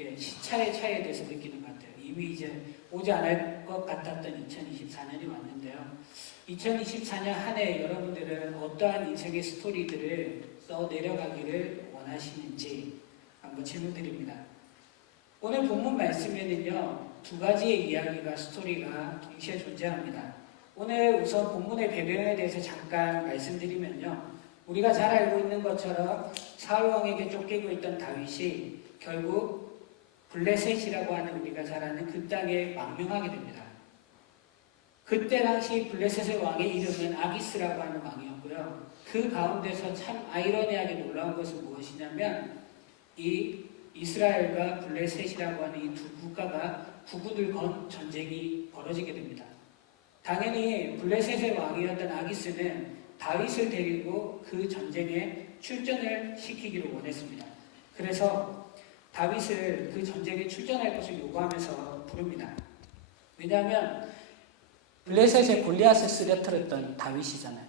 이렇게 시차의 차이에 대해서 느끼는 것 같아요. 이미 이제 오지 않을 것 같았던 2024년이 왔는데요. 2024년 한 해 여러분들은 어떠한 인생의 스토리들을 써 내려가기를 원하시는지 한번 질문 드립니다. 오늘 본문 말씀에는요, 두 가지의 이야기가, 스토리가 동시에 존재합니다. 오늘 우선 본문의 배경에 대해서 잠깐 말씀드리면요, 우리가 잘 알고 있는 것처럼 사울 왕에게 쫓기고 있던 다윗이 결국 블레셋이라고 하는 우리가 잘 아는 그 땅에 망명하게 됩니다. 그때 당시 블레셋의 왕의 이름은 아기스라고 하는 왕이었고요. 그 가운데서 참 아이러니하게 놀라운 것은 무엇이냐면 이 이스라엘과 블레셋이라고 하는 이 두 국가가 국군을 건 전쟁이 벌어지게 됩니다. 당연히 블레셋의 왕이었던 아기스는 다윗을 데리고 그 전쟁에 출전을 시키기를 원했습니다. 그래서 다윗을 그 전쟁에 출전할 것을 요구하면서 부릅니다. 왜냐하면 블레셋의 골리앗을 쓰러뜨렸던 다윗이잖아요.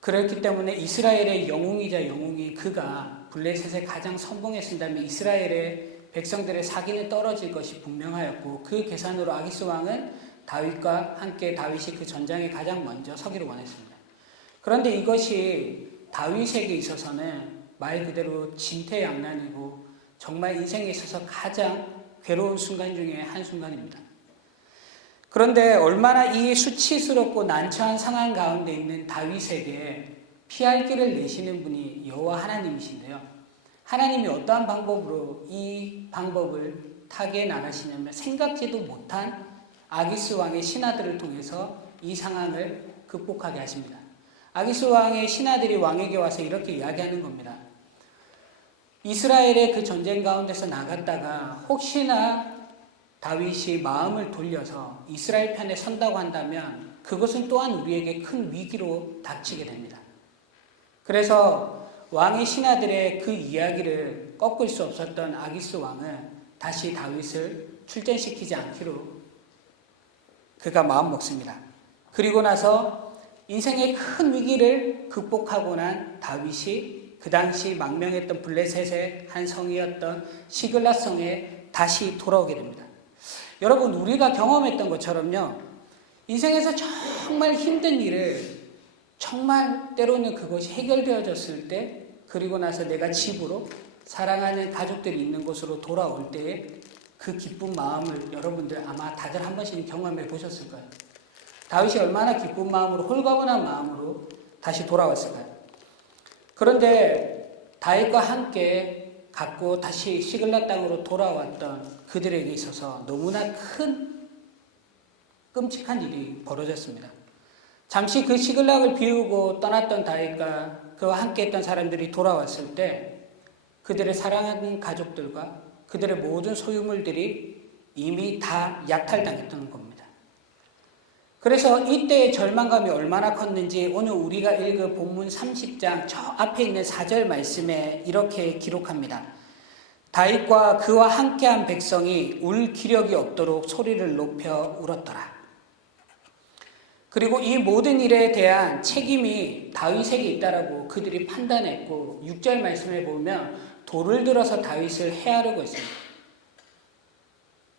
그렇기 때문에 이스라엘의 영웅이자 영웅이 그가 블레셋에 가장 성공했다면 이스라엘의 백성들의 사기는 떨어질 것이 분명하였고, 그 계산으로 아기스 왕은 다윗과 함께 다윗이 그 전장에 가장 먼저 서기를 원했습니다. 그런데 이것이 다윗에게 있어서는 말 그대로 진퇴양난이고 정말 인생에 있어서 가장 괴로운 순간 중에 한순간입니다. 그런데 얼마나 이 수치스럽고 난처한 상황 가운데 있는 다윗에게 피할 길을 내시는 분이 여호와 하나님이신데요. 하나님이 어떠한 방법으로 이 방법을 타개해 나가시냐면 생각지도 못한 아기스 왕의 신하들을 통해서 이 상황을 극복하게 하십니다. 아기스 왕의 신하들이 왕에게 와서 이렇게 이야기하는 겁니다. 이스라엘의 그 전쟁 가운데서 나갔다가 혹시나 다윗이 마음을 돌려서 이스라엘 편에 선다고 한다면 그것은 또한 우리에게 큰 위기로 닥치게 됩니다. 그래서 왕의 신하들의 그 이야기를 꺾을 수 없었던 아기스 왕은 다시 다윗을 출전시키지 않기로 그가 마음먹습니다. 그리고 나서 인생의 큰 위기를 극복하고 난 다윗이 그 당시 망명했던 블레셋의 한 성이었던 시글랏 성에 다시 돌아오게 됩니다. 여러분, 우리가 경험했던 것처럼요, 인생에서 정말 힘든 일을 정말 때로는 그것이 해결되어졌을 때, 그리고 나서 내가 집으로 사랑하는 가족들이 있는 곳으로 돌아올 때에 그 기쁜 마음을 여러분들 아마 다들 한 번씩 경험해 보셨을 거예요. 다윗이 얼마나 기쁜 마음으로, 홀가분한 마음으로 다시 돌아왔을까요? 그런데 다윗과 함께 갖고 다시 시글랏 땅으로 돌아왔던 그들에게 있어서 너무나 큰 끔찍한 일이 벌어졌습니다. 잠시 그 시글락을 비우고 떠났던 다윗과 그와 함께 했던 사람들이 돌아왔을 때 그들의 사랑하는 가족들과 그들의 모든 소유물들이 이미 다 약탈당했던 겁니다. 그래서 이때의 절망감이 얼마나 컸는지 오늘 우리가 읽은 본문 30장 저 앞에 있는 4절 말씀에 이렇게 기록합니다. 다윗과 그와 함께한 백성이 울 기력이 없도록 소리를 높여 울었더라. 그리고 이 모든 일에 대한 책임이 다윗에게 있다라고 그들이 판단했고 6절 말씀에 보면 돌을 들어서 다윗을 해하려고 했습니다.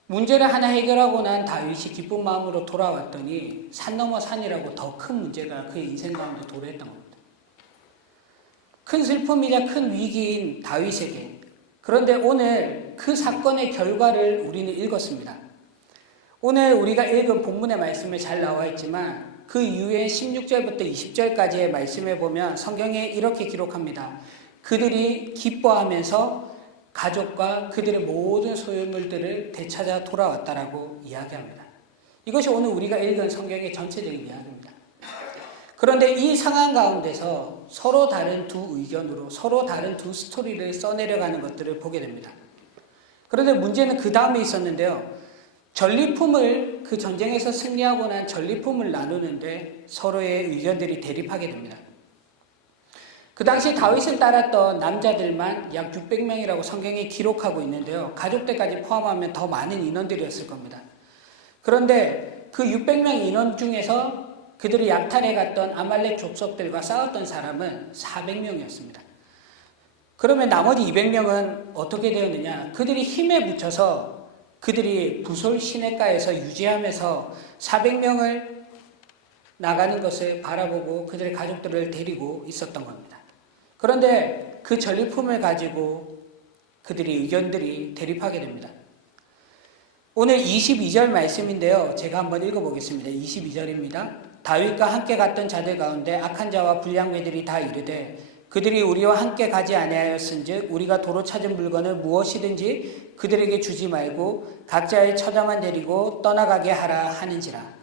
문제를 하나 해결하고 난 다윗이 기쁜 마음으로 돌아왔더니 산 넘어 산이라고 더 큰 문제가 그의 인생 가운데 도래했던 겁니다. 큰 슬픔이자 큰 위기인 다윗에게. 그런데 오늘 그 사건의 결과를 우리는 읽었습니다. 오늘 우리가 읽은 본문의 말씀에 잘 나와 있지만 그 이후에 16절부터 20절까지의 말씀에 보면 성경에 이렇게 기록합니다. 그들이 기뻐하면서 가족과 그들의 모든 소유물들을 되찾아 돌아왔다라고 이야기합니다. 이것이 오늘 우리가 읽은 성경의 전체적인 이야기입니다. 그런데 이 상황 가운데서 서로 다른 두 의견으로 서로 다른 두 스토리를 써내려가는 것들을 보게 됩니다. 그런데 문제는 그 다음에 있었는데요. 전리품을 그 전쟁에서 승리하고 난 전리품을 나누는데 서로의 의견들이 대립하게 됩니다. 그 당시 다윗을 따랐던 남자들만 약 600명이라고 성경에 기록하고 있는데요. 가족들까지 포함하면 더 많은 인원들이었을 겁니다. 그런데 그 600명 인원 중에서 그들이 약탈해 갔던 아말렉 족속들과 싸웠던 사람은 400명이었습니다. 그러면 나머지 200명은 어떻게 되었느냐? 그들이 힘에 붙여서 그들이 부솔 시내가에서 유지하면서 400명을 나가는 것을 바라보고 그들의 가족들을 데리고 있었던 겁니다. 그런데 그 전리품을 가지고 그들의 의견들이 대립하게 됩니다. 오늘 22절 말씀인데요. 제가 한번 읽어보겠습니다. 22절입니다. 다윗과 함께 갔던 자들 가운데 악한 자와 불량배들이 다 이르되 그들이 우리와 함께 가지 아니하였은즉 우리가 도로 찾은 물건을 무엇이든지 그들에게 주지 말고 각자의 처자만 데리고 떠나가게 하라 하는지라.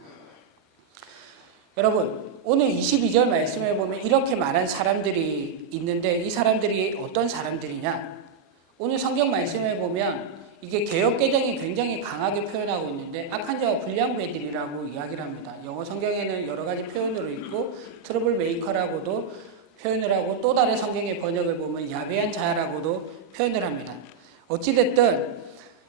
여러분, 오늘 22절 말씀에 보면 이렇게 말한 사람들이 있는데 이 사람들이 어떤 사람들이냐? 오늘 성경 말씀에 보면 이게 개역개정이 굉장히 강하게 표현하고 있는데 악한 자와 불량배들이라고 이야기를 합니다. 영어 성경에는 여러 가지 표현으로 있고 트러블 메이커라고도 표현을 하고 또 다른 성경의 번역을 보면 야베한 자라고도 표현을 합니다. 어찌됐든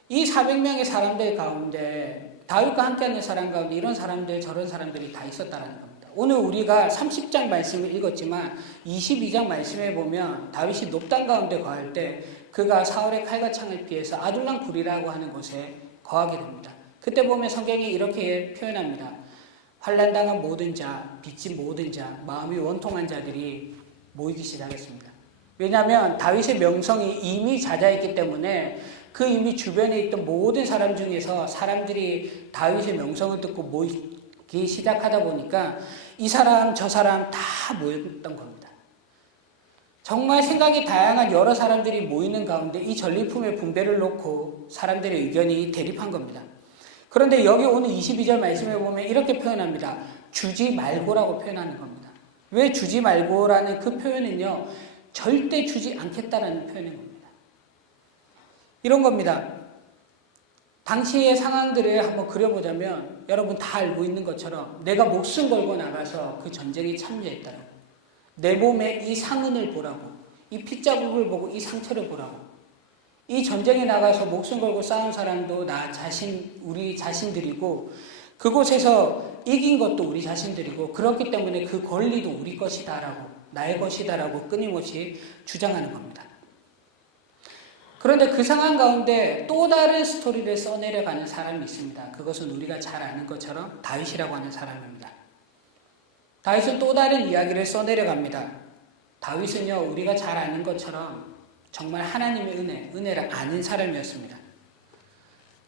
이 400명의 사람들 가운데 다윗과 함께하는 사람 가운데 이런 사람들 저런 사람들이 다 있었다는 겁니다. 오늘 우리가 30장 말씀을 읽었지만 22장 말씀에 보면 다윗이 높단 가운데 거할 때 그가 사울의 칼과 창을 피해서 아둘람 굴이라고 하는 곳에 거하게 됩니다. 그때 보면 성경이 이렇게 표현합니다. 환난당한 모든 자, 빚진 모든 자, 마음이 원통한 자들이 모이기 시작했습니다. 왜냐하면 다윗의 명성이 이미 자자했기 때문에 그 이미 주변에 있던 모든 사람 중에서 사람들이 다윗의 명성을 듣고 모이기 시작하다 보니까 이 사람 저 사람 다 모였던 겁니다. 정말 생각이 다양한 여러 사람들이 모이는 가운데 이 전리품의 분배를 놓고 사람들의 의견이 대립한 겁니다. 그런데 여기 오늘 22절 말씀에 보면 이렇게 표현합니다. 주지 말고라고 표현하는 겁니다. 왜 주지 말고라는 그 표현은요, 절대 주지 않겠다라는 표현인 겁니다. 이런 겁니다. 당시의 상황들을 한번 그려보자면 여러분 다 알고 있는 것처럼 내가 목숨 걸고 나가서 그 전쟁에 참여했다라고. 내 몸에 이 상흔을 보라고, 이 핏자국을 보고 이 상처를 보라고. 이 전쟁에 나가서 목숨 걸고 싸운 사람도 나 자신, 우리 자신들이고 그곳에서 이긴 것도 우리 자신들이고 그렇기 때문에 그 권리도 우리 것이다라고, 나의 것이다라고 끊임없이 주장하는 겁니다. 그런데 그 상황 가운데 또 다른 스토리를 써내려가는 사람이 있습니다. 그것은 우리가 잘 아는 것처럼 다윗이라고 하는 사람입니다. 다윗은 또 다른 이야기를 써내려갑니다. 다윗은요, 우리가 잘 아는 것처럼 정말 하나님의 은혜를 아는 사람이었습니다.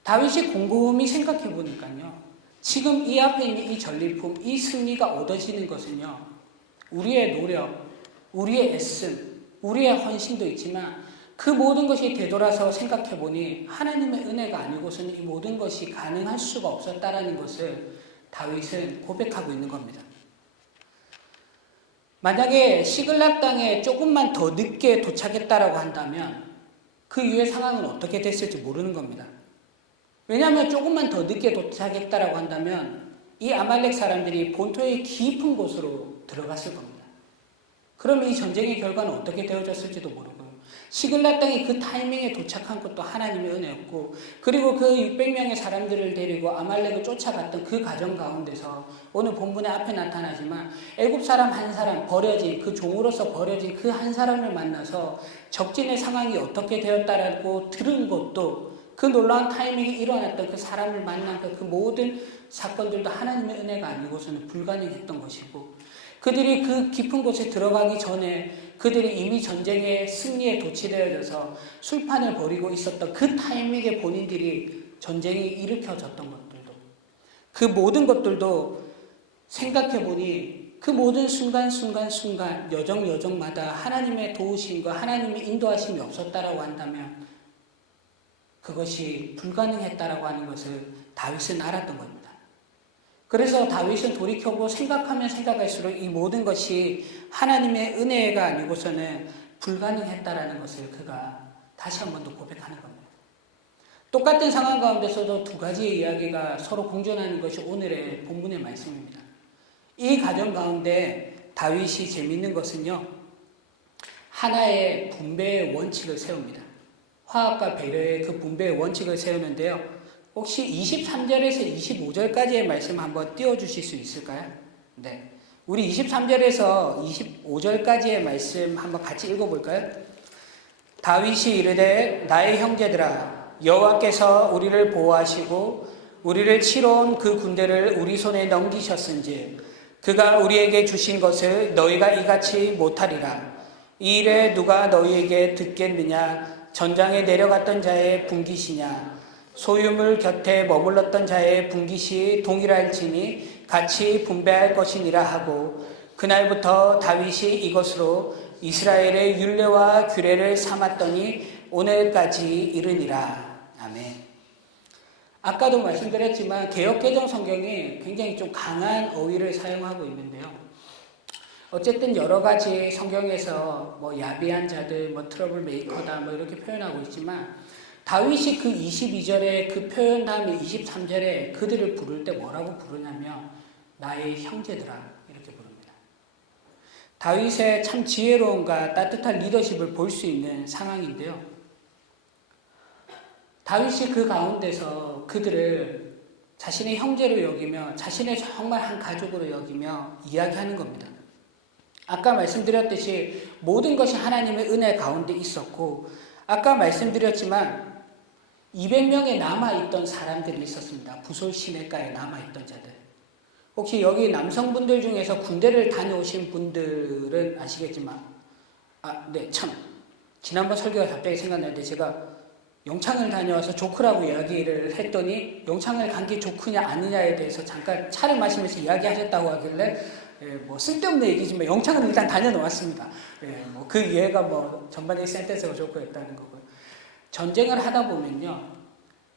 다윗이 곰곰이 생각해 보니까요, 지금 이 앞에 있는 이 전리품, 이 승리가 얻어지는 것은요, 우리의 노력, 우리의 애씀, 우리의 헌신도 있지만 그 모든 것이 되돌아서 생각해 보니 하나님의 은혜가 아니고서는 이 모든 것이 가능할 수가 없었다라는 것을 다윗은 고백하고 있는 겁니다. 만약에 시글락 땅에 조금만 더 늦게 도착했다라고 한다면 그 이후의 상황은 어떻게 됐을지 모르는 겁니다. 왜냐하면 조금만 더 늦게 도착했다라고 한다면 이 아말렉 사람들이 본토의 깊은 곳으로 들어갔을 겁니다. 그럼 이 전쟁의 결과는 어떻게 되어졌을지도 모르고요. 시글락 땅이 그 타이밍에 도착한 것도 하나님의 은혜였고, 그리고 그 600명의 사람들을 데리고 아말렉을 쫓아갔던 그 과정 가운데서 오늘 본문의 앞에 나타나지만 애굽 사람 한 사람 버려진, 그 종으로서 버려진 그 한 사람을 만나서 적진의 상황이 어떻게 되었다라고 들은 것도, 그 놀라운 타이밍이 일어났던 그 사람을 만난 그 모든 사건들도 하나님의 은혜가 아니고서는 불가능했던 것이고, 그들이 그 깊은 곳에 들어가기 전에 그들이 이미 전쟁의 승리에 도취되어져서 술판을 벌이고 있었던 그 타이밍에 본인들이 전쟁이 일으켜졌던 것들도, 그 모든 것들도 생각해보니 그 모든 순간 여정마다 하나님의 도우심과 하나님의 인도하심이 없었다라고 한다면 그것이 불가능했다라고 하는 것을 다윗은 알았던 겁니다. 그래서 다윗은 돌이켜보고 생각하면 생각할수록 이 모든 것이 하나님의 은혜가 아니고서는 불가능했다라는 것을 그가 다시 한 번 더 고백하는 겁니다. 똑같은 상황 가운데서도 두 가지의 이야기가 서로 공존하는 것이 오늘의 본문의 말씀입니다. 이 과정 가운데 다윗이 재미있는 것은요, 하나의 분배의 원칙을 세웁니다. 화합과 배려의 그 분배의 원칙을 세우는데요. 혹시 23절에서 25절까지의 말씀 한번 띄워주실 수 있을까요? 네. 우리 23절에서 25절까지의 말씀 한번 같이 읽어볼까요? 다윗이 이르되 나의 형제들아 여호와께서 우리를 보호하시고 우리를 치러 온 그 군대를 우리 손에 넘기셨은즉 그가 우리에게 주신 것을 너희가 이같이 못하리라. 이 일에 누가 너희에게 듣겠느냐? 전장에 내려갔던 자의 분깃이냐? 소유물 곁에 머물렀던 자의 분깃이 동일할지니 같이 분배할 것이니라 하고 그날부터 다윗이 이것으로 이스라엘의 율례와 규례를 삼았더니 오늘까지 이르니라. 아멘. 아까도 말씀드렸지만 개역개정 성경이 굉장히 좀 강한 어휘를 사용하고 있는데요. 어쨌든 여러 가지 성경에서 뭐 야비한 자들, 뭐 트러블 메이커다 뭐 이렇게 표현하고 있지만 다윗이 그 22절에 그 표현 다음에 23절에 그들을 부를 때 뭐라고 부르냐면 나의 형제들아 이렇게 부릅니다. 다윗의 참 지혜로움과 따뜻한 리더십을 볼 수 있는 상황인데요. 다윗이 그 가운데서 그들을 자신의 형제로 여기며 자신의 정말 한 가족으로 여기며 이야기하는 겁니다. 아까 말씀드렸듯이 모든 것이 하나님의 은혜 가운데 있었고 아까 말씀드렸지만 200명의 남아있던 사람들이 있었습니다. 부솔 시내가에 남아있던 자들. 혹시 여기 남성분들 중에서 군대를 다녀오신 분들은 아시겠지만 네, 참 지난번 설교가 갑자기 생각나는데 제가 영창을 다녀와서 조크라고 이야기를 했더니 영창을 간 게 조크냐 아니냐에 대해서 잠깐 차를 마시면서 이야기하셨다고 하길래 뭐 쓸데없는 얘기지만 영창은 일단 다녀놓았습니다. 뭐 그 이해가 뭐 전반적인 센텐스가 조크였다는 거고요. 전쟁을 하다 보면요.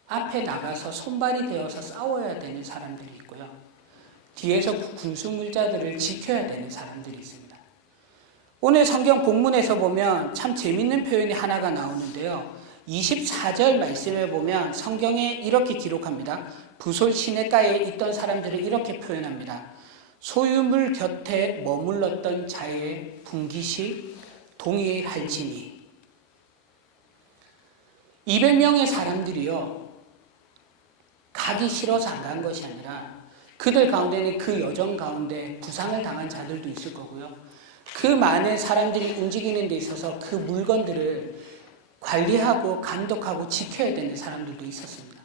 앞에 나가서 손발이 되어서 싸워야 되는 사람들이 있고요. 뒤에서 군수물자들을 지켜야 되는 사람들이 있습니다. 오늘 성경 본문에서 보면 참 재밌는 표현이 하나가 나오는데요. 24절 말씀에 보면 성경에 이렇게 기록합니다. 부솔 시내가에 있던 사람들을 이렇게 표현합니다. 소유물 곁에 머물렀던 자의 분깃이 동일할지니. 200명의 사람들이요. 가기 싫어서 안 간 것이 아니라 그들 가운데는 그 여정 가운데 부상을 당한 자들도 있을 거고요. 그 많은 사람들이 움직이는 데 있어서 그 물건들을 관리하고 감독하고 지켜야 되는 사람들도 있었습니다.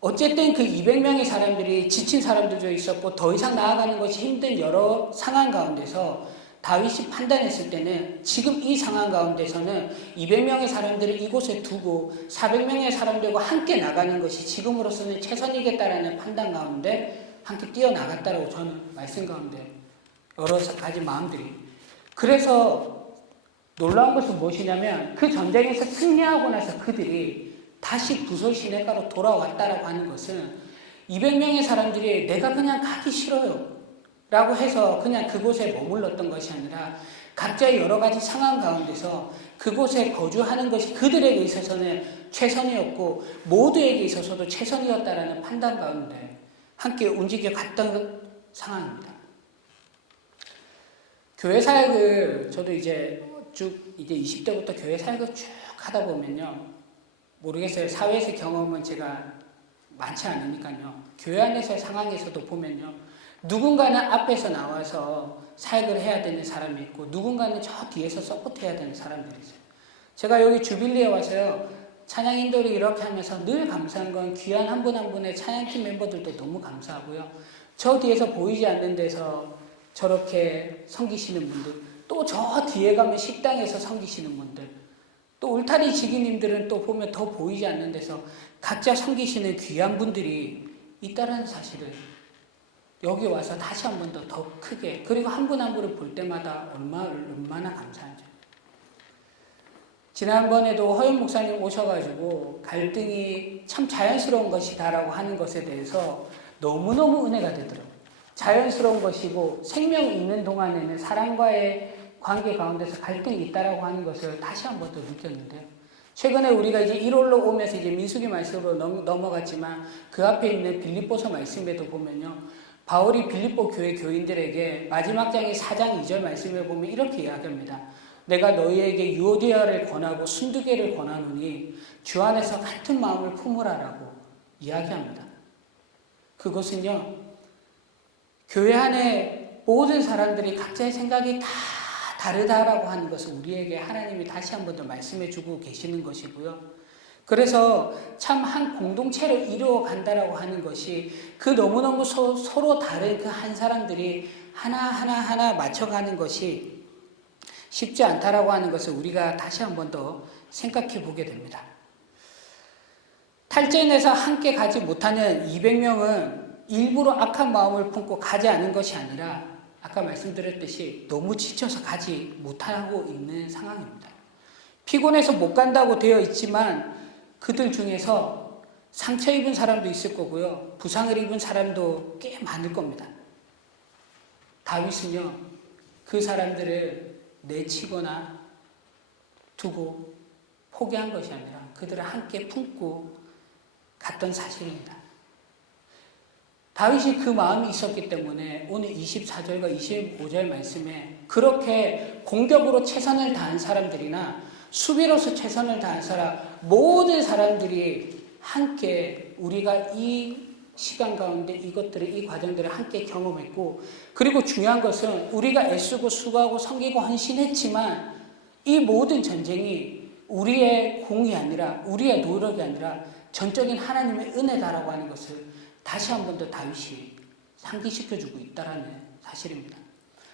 어쨌든 그 200명의 사람들이 지친 사람들도 있었고 더 이상 나아가는 것이 힘든 여러 상황 가운데서 다윗이 판단했을 때는 지금 이 상황 가운데서는 200명의 사람들을 이곳에 두고 400명의 사람들과 함께 나가는 것이 지금으로서는 최선이겠다라는 판단 가운데 함께 뛰어나갔다라고 저는 말씀 가운데 여러 가지 마음들이. 그래서 놀라운 것은 무엇이냐면 그 전쟁에서 승리하고 나서 그들이 다시 부솔 시내가로 돌아왔다라고 하는 것은 200명의 사람들이 내가 그냥 가기 싫어요 라고 해서 그냥 그곳에 머물렀던 것이 아니라 각자의 여러 가지 상황 가운데서 그곳에 거주하는 것이 그들에게 있어서는 최선이었고 모두에게 있어서도 최선이었다라는 판단 가운데 함께 움직여 갔던 상황입니다. 교회 사역을 저도 이제 20대부터 교회 사역을 쭉 하다 보면요. 모르겠어요. 사회에서 경험은 제가 많지 않으니까요. 교회 안에서의 상황에서도 보면요. 누군가는 앞에서 나와서 사역을 해야 되는 사람이 있고 누군가는 저 뒤에서 서포트해야 되는 사람들이 있어요. 제가 여기 주빌리에 와서요. 찬양 인도를 이렇게 하면서 늘 감사한 건 귀한 한 분 한 분의 찬양팀 멤버들도 너무 감사하고요. 저 뒤에서 보이지 않는 데서 저렇게 섬기시는 분들 또 저 뒤에 가면 식당에서 섬기시는 분들 또 울타리 지기님들은 또 보면 더 보이지 않는 데서 각자 섬기시는 귀한 분들이 있다는 사실을 여기 와서 다시 한 번 더 크게 그리고 한 분 한 분을 볼 때마다 얼마나 감사한지. 지난번에도 허연 목사님 오셔가지고 갈등이 참 자연스러운 것이다라고 하는 것에 대해서 너무너무 은혜가 되더라고요. 자연스러운 것이고 생명이 있는 동안에는 사람과의 관계 가운데서 갈등이 있다라고 하는 것을 다시 한 번 더 느꼈는데요. 최근에 우리가 이제 1월로 오면서 이제 민수기 말씀으로 넘어갔지만 그 앞에 있는 빌립보서 말씀에도 보면요. 바울이 빌립보 교회 교인들에게 마지막 장의 4장 2절 말씀에 보면 이렇게 이야기합니다. 내가 너희에게 유오디아를 권하고 순두개를 권하노니 주 안에서 같은 마음을 품으라라고 이야기합니다. 그것은요. 교회 안에 모든 사람들이 각자의 생각이 다 다르다라고 하는 것을 우리에게 하나님이 다시 한 번 더 말씀해 주고 계시는 것이고요. 그래서 참 한 공동체로 이루어 간다라고 하는 것이 그 너무너무 서로 다른 그 한 사람들이 하나 맞춰가는 것이 쉽지 않다라고 하는 것을 우리가 다시 한 번 더 생각해 보게 됩니다. 탈전에서 함께 가지 못하는 200명은 일부러 악한 마음을 품고 가지 않은 것이 아니라 아까 말씀드렸듯이 너무 지쳐서 가지 못하고 있는 상황입니다. 피곤해서 못 간다고 되어 있지만 그들 중에서 상처 입은 사람도 있을 거고요. 부상을 입은 사람도 꽤 많을 겁니다. 다윗은요, 그 사람들을 내치거나 두고 포기한 것이 아니라 그들을 함께 품고 갔던 사실입니다. 다윗이 그 마음이 있었기 때문에 오늘 24절과 25절 말씀에 그렇게 공격으로 최선을 다한 사람들이나 수비로서 최선을 다한 사람, 모든 사람들이 함께 우리가 이 시간 가운데 이것들을, 이 과정들을 함께 경험했고, 그리고 중요한 것은 우리가 애쓰고 수고하고 섬기고 헌신했지만 이 모든 전쟁이 우리의 공이 아니라, 우리의 노력이 아니라 전적인 하나님의 은혜다라고 하는 것을 다시 한 번 더 다윗이 상기시켜주고 있다는 사실입니다.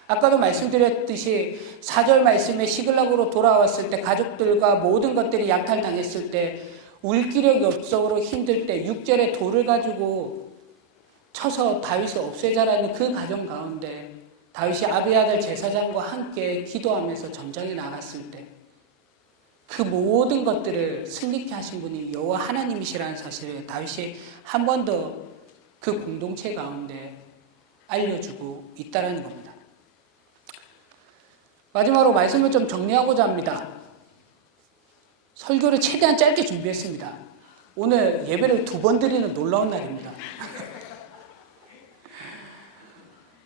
아까도 말씀드렸듯이 4절 말씀에 시글락으로 돌아왔을 때 가족들과 모든 것들이 약탈당했을 때 울기력이 없어로 힘들 때 6절에 돌을 가지고 쳐서 다윗을 없애자라는 그 가정 가운데 다윗이 아비아달 제사장과 함께 기도하면서 전장에 나갔을 때 그 모든 것들을 승리케 하신 분이 여호와 하나님이시라는 사실을 다윗이 한 번 더 그 공동체 가운데 알려주고 있다는 겁니다. 마지막으로 말씀을 좀 정리하고자 합니다. 설교를 최대한 짧게 준비했습니다. 오늘 예배를 2번 드리는 놀라운 날입니다.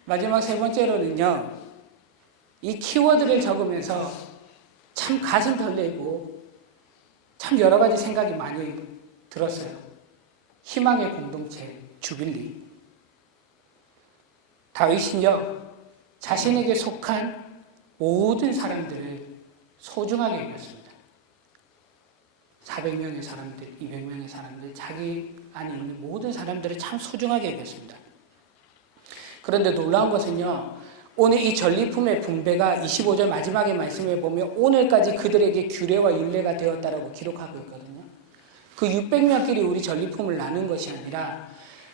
마지막 3번째로는요, 이 키워드를 적으면서 참 가슴 설레고 참 여러 가지 생각이 많이 들었어요. 희망의 공동체, 주빌리. 다윗은요, 자신에게 속한 모든 사람들을 소중하게 여겼습니다. 400명의 사람들, 200명의 사람들, 자기 안에 있는 모든 사람들을 참 소중하게 여겼습니다. 그런데 놀라운 것은요, 오늘 이 전리품의 분배가 25절 마지막에 말씀해 보면 오늘까지 그들에게 규례와 율례가 되었다라고 기록하고 있거든요. 그 600명끼리 우리 전리품을 나눈 것이 아니라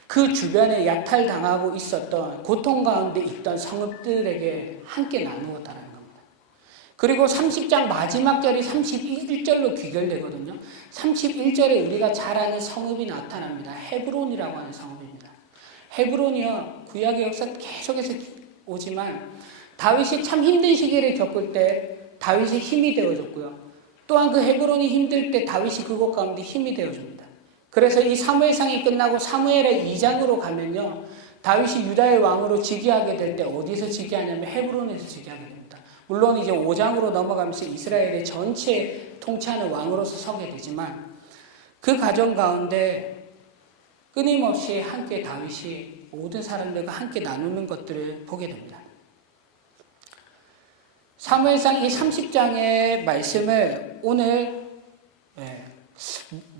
그 주변에 약탈당하고 있었던 고통 가운데 있던 성읍들에게 함께 나누었다는 겁니다. 그리고 30장 마지막 절이 31절로 귀결되거든요. 31절에 우리가 잘 아는 성읍이 나타납니다. 헤브론이라고 하는 성읍입니다. 헤브론이요, 구약의 역사 계속해서 오지만 다윗이 참 힘든 시기를 겪을 때 다윗이 힘이 되어줬고요. 또한 그 헤브론이 힘들 때 다윗이 그곳 가운데 힘이 되어줍니다. 그래서 이 사무엘상이 끝나고 사무엘의 2장으로 가면요, 다윗이 유다의 왕으로 즉위하게 될 때 어디서 즉위하냐면 헤브론에서 즉위하게 됩니다. 물론 이제 5장으로 넘어가면서 이스라엘의 전체 통치하는 왕으로서 서게 되지만 그 과정 가운데 끊임없이 함께 다윗이 모든 사람들과 함께 나누는 것들을 보게 됩니다. 사무엘상 이 30장의 말씀을 오늘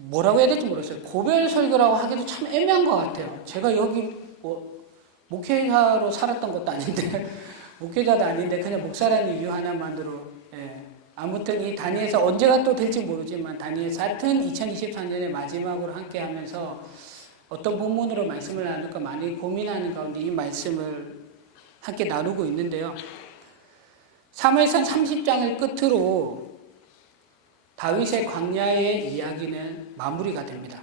뭐라고 해야 될지 모르겠어요. 고별 설교라고 하기도 참 애매한 것 같아요. 제가 여기 목회자로 살았던 것도 아닌데 목회자도 아닌데 그냥 목사라는 이유 하나만으로 아무튼 이 다니엘서 언제가 또 될지 모르지만 다니엘서 하여튼 2024년의 마지막으로 함께 하면서 어떤 본문으로 말씀을 나눌까 많이 고민하는 가운데 이 말씀을 함께 나누고 있는데요. 사무엘상 30장을 끝으로 다윗의 광야의 이야기는 마무리가 됩니다.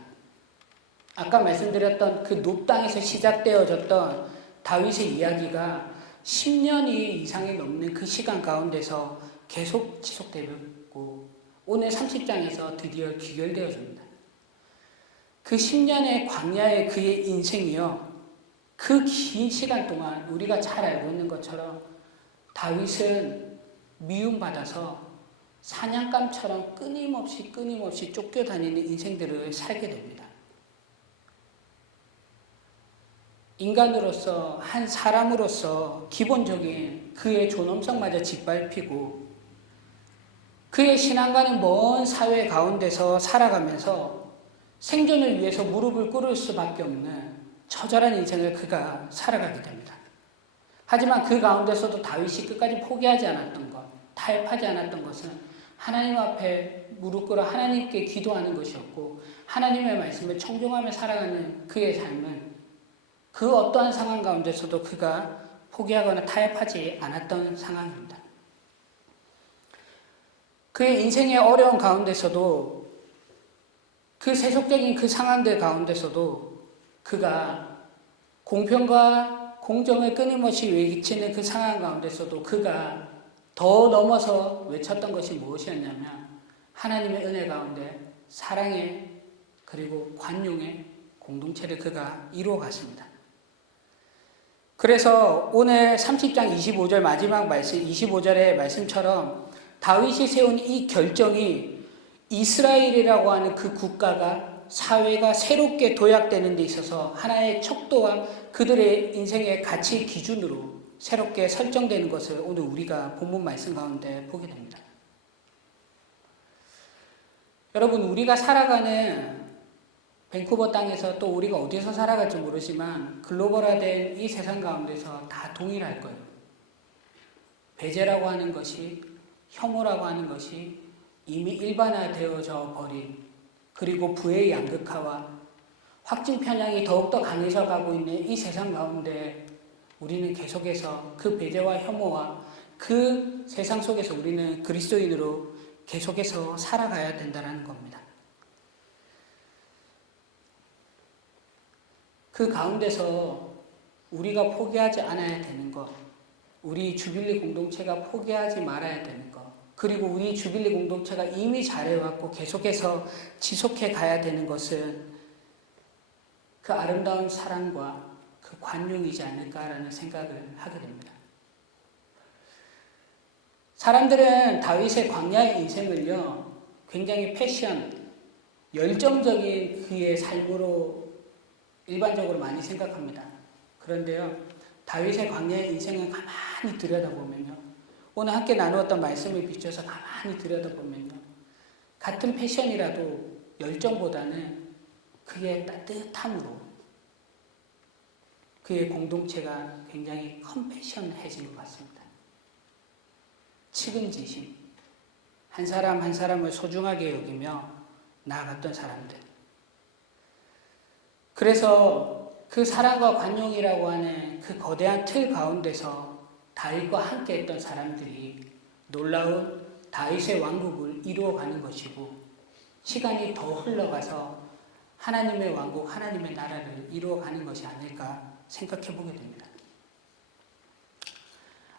아까 말씀드렸던 그 놋 땅에서 시작되어졌던 다윗의 이야기가 10년이 이상이 넘는 그 시간 가운데서 계속 지속되고 오늘 30장에서 드디어 귀결되어집니다. 그 10년의 광야의 그의 인생이요, 그 긴 시간 동안 우리가 잘 알고 있는 것처럼 다윗은 미움받아서 사냥감처럼 끊임없이 쫓겨다니는 인생들을 살게 됩니다. 인간으로서, 한 사람으로서 기본적인 그의 존엄성마저 짓밟히고 그의 신앙과는 먼 사회 가운데서 살아가면서 생존을 위해서 무릎을 꿇을 수밖에 없는 처절한 인생을 그가 살아가게 됩니다. 하지만 그 가운데서도 다윗이 끝까지 포기하지 않았던 것, 타협하지 않았던 것은 하나님 앞에 무릎 꿇어 하나님께 기도하는 것이었고 하나님의 말씀을 청종하며 살아가는 그의 삶은 그 어떠한 상황 가운데서도 그가 포기하거나 타협하지 않았던 상황입니다. 그의 인생의 어려운 가운데서도 그 세속적인 그 상황들 가운데서도 그가 공평과 공정을 끊임없이 외치는 그 상황 가운데서도 그가 더 넘어서 외쳤던 것이 무엇이었냐면 하나님의 은혜 가운데 사랑의 그리고 관용의 공동체를 그가 이루어 갔습니다. 그래서 오늘 30장 25절 마지막 말씀 25절의 말씀처럼 다윗이 세운 이 결정이 이스라엘이라고 하는 그 국가가 사회가 새롭게 도약되는 데 있어서 하나의 척도와 그들의 인생의 가치 기준으로 새롭게 설정되는 것을 오늘 우리가 본문 말씀 가운데 보게 됩니다. 여러분, 우리가 살아가는 밴쿠버 땅에서 또 우리가 어디서 살아갈지 모르지만 글로벌화된 이 세상 가운데서 다 동일할 거예요. 배제라고 하는 것이, 혐오라고 하는 것이 이미 일반화되어져 버린, 그리고 부의 양극화와 확증 편향이 더욱더 강해져 가고 있는 이 세상 가운데 우리는 계속해서 그 배제와 혐오와 그 세상 속에서 우리는 그리스도인으로 계속해서 살아가야 된다는 겁니다. 그 가운데서 우리가 포기하지 않아야 되는 것, 우리 주빌리 공동체가 포기하지 말아야 되는 것, 그리고 우리 주빌리 공동체가 이미 잘해왔고 계속해서 지속해 가야 되는 것은 그 아름다운 사랑과 그 관용이지 않을까라는 생각을 하게 됩니다. 사람들은 다윗의 광야의 인생을요, 굉장히 패션, 열정적인 그의 삶으로 일반적으로 많이 생각합니다. 그런데요, 다윗의 광야의 인생을 가만히 들여다보면요, 오늘 함께 나누었던 말씀을 비춰서 가만히 들여다보면요, 같은 패션이라도 열정보다는 그의 따뜻함으로 그의 공동체가 굉장히 컴패션해진 것 같습니다. 측은지심, 한 사람 한 사람을 소중하게 여기며 나아갔던 사람들. 그래서 그 사랑과 관용이라고 하는 그 거대한 틀 가운데서 다윗과 함께 했던 사람들이 놀라운 다윗의 왕국을 이루어가는 것이고, 시간이 더 흘러가서 하나님의 왕국, 하나님의 나라를 이루어가는 것이 아닐까 생각해 보게 됩니다.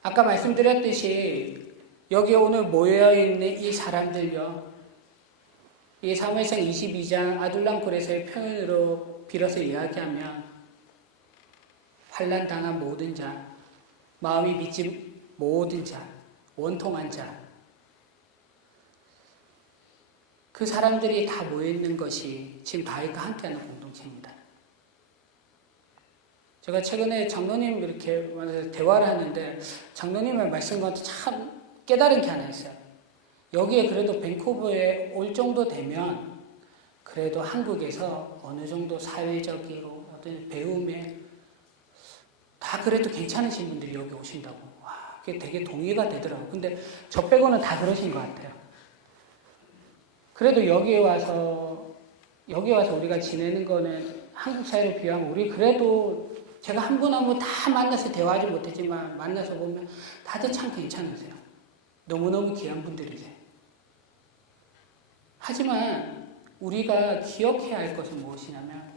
아까 말씀드렸듯이 여기 오늘 모여있는 이 사람들요, 이 사무엘상 22장 아둘람굴에서의 표현으로 빌어서 이야기하면 환난 당한 모든 자, 마음이 미친 모든 자, 원통한 자, 그 사람들이 다 모여있는 것이 지금 다윗과 함께하는 공동체입니다. 제가 최근에 장로님 이렇게 대화를 하는데 장로님의 말씀과 참 깨달은 게 하나 있어요. 여기에 그래도 밴쿠버에 올 정도 되면 그래도 한국에서 어느 정도 사회적으로 어떤 배움에 다 그래도 괜찮으신 분들이 여기 오신다고. 와, 그게 되게 동의가 되더라고요. 근데 저 빼고는 다 그러신 것 같아요. 그래도 여기에 와서 우리가 지내는 거는 한국 사회를 비하면 우리 그래도 제가 한 분 한 분 다 만나서 대화하지 못했지만 만나서 보면 다들 참 괜찮으세요. 너무너무 귀한 분들이세요. 하지만 우리가 기억해야 할 것은 무엇이냐면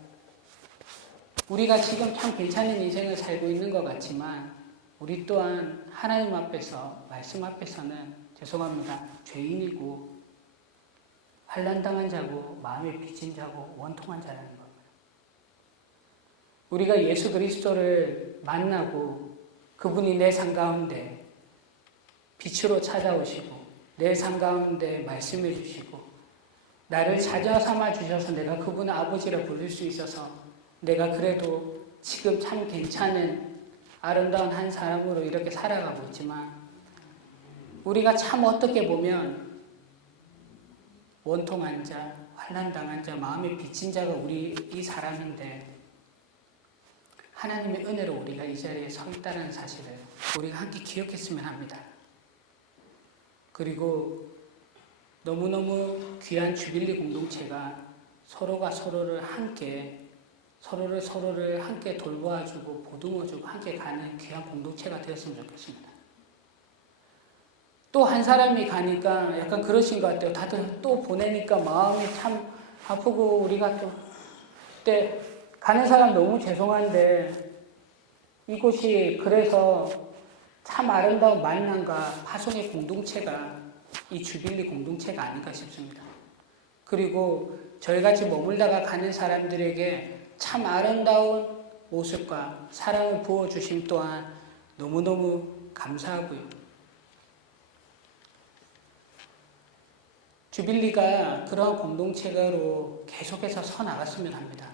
우리가 지금 참 괜찮은 인생을 살고 있는 것 같지만 우리 또한 하나님 앞에서, 말씀 앞에서는 죄송합니다, 죄인이고 환난당한 자고 마음에 빚진 자고 원통한 자라는 겁니다. 우리가 예수 그리스도를 만나고 그분이 내 삶 가운데 빛으로 찾아오시고 내 삶 가운데 말씀해 주시고 나를 자녀 삼아 주셔서 내가 그분을 아버지라 부를 수 있어서 내가 그래도 지금 참 괜찮은 아름다운 한 사람으로 이렇게 살아가고 있지만 우리가 참 어떻게 보면 원통한 자, 환난당한 자, 마음에 빚진 자가 우리 이 사람인데 하나님의 은혜로 우리가 이 자리에 서 있다는 사실을 우리가 함께 기억했으면 합니다. 그리고 너무너무 귀한 주빌리 공동체가 서로가 서로를 함께 돌보아주고 보듬어주고 함께 가는 귀한 공동체가 되었으면 좋겠습니다. 또 한 사람이 가니까 약간 그러신 것 같아요. 다들 또 보내니까 마음이 참 아프고 우리가 또 그때 가는 사람 너무 죄송한데 이곳이 그래서 참 아름다운 만남과 파송의 공동체가 이 주빌리 공동체가 아닌가 싶습니다. 그리고 저희같이 머물다가 가는 사람들에게 참 아름다운 모습과 사랑을 부어주심 또한 너무너무 감사하고요. 주빌리가 그러한 공동체로 계속해서 서나갔으면 합니다.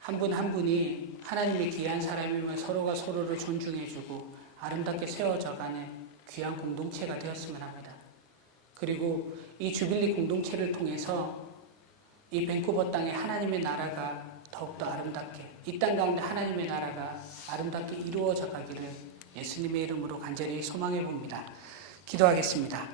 한 분 한 분이 하나님의 귀한 사람이면 서로가 서로를 존중해주고 아름답게 세워져가는 귀한 공동체가 되었으면 합니다. 그리고 이 주빌리 공동체를 통해서 이 밴쿠버 땅에 하나님의 나라가 더욱더 아름답게, 이 땅 가운데 하나님의 나라가 아름답게 이루어져 가기를 예수님의 이름으로 간절히 소망해 봅니다. 기도하겠습니다.